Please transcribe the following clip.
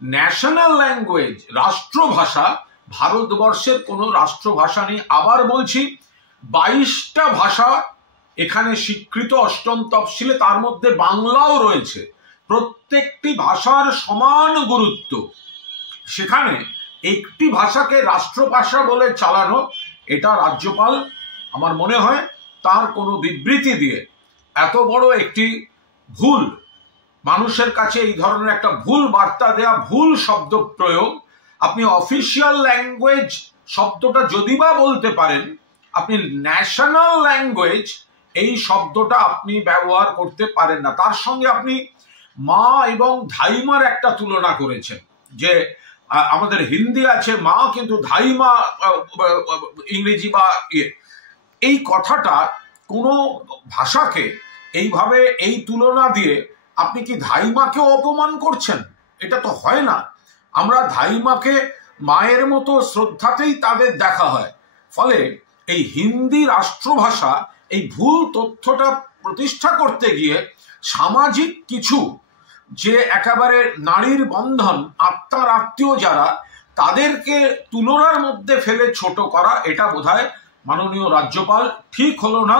National language, রাষ্ট্রভাষা, ভারতবর্ষের কোনো রাষ্ট্রভাষা নেই। আবার বলছি, 22টা ভাষা এখানে স্বীকৃত অষ্টম তফসিলে, তার মধ্যে বাংলাও রয়েছে। প্রত্যেকটি ভাষার সমান গুরুত্ব। সেখানে একটি ভাষাকে রাষ্ট্রভাষা বলে চালানো, এটা রাজ্যপাল আমার মনে হয় তার কোনো বিবৃতি দিয়ে এত বড় একটি ভুল, মানুষের কাছে এই ধরনের একটা ভুল বার্তা দেয়া, ভুল শব্দ প্রয়োগ। আপনি অফিসিয়াল ল্যাঙ্গুয়েজ শব্দটা যদি বা বলতে পারেন, আপনি ন্যাশনাল ল্যাঙ্গুয়েজ এই শব্দটা আপনি ব্যবহার করতে পারেন না। তার সঙ্গে আপনি মা এবং ধাইমার একটা তুলনা করেছেন, যে আমাদের হিন্দি আছে মা, কিন্তু ধাইমা ইংরেজি বা এই কথাটা কোনো ভাষাকে এইভাবে এই তুলনা দিয়ে আপনি কি ধাইমাকেও অপমান করছেন? এটা তো হয় না। আমরা ধাইমাকে মায়ের মতো শ্রদ্ধাতেই তাদের দেখা হয়। ফলে এই হিন্দি রাষ্ট্রভাষা, এই ভুল তথ্যটা প্রতিষ্ঠা করতে গিয়ে সামাজিক কিছু যে একেবারে নারীর বন্ধন, আত্মার আত্মীয় যারা, তাদেরকে তুলনার মধ্যে ফেলে ছোট করা, এটা বোধহয় মাননীয় রাজ্যপাল ঠিক হলো না।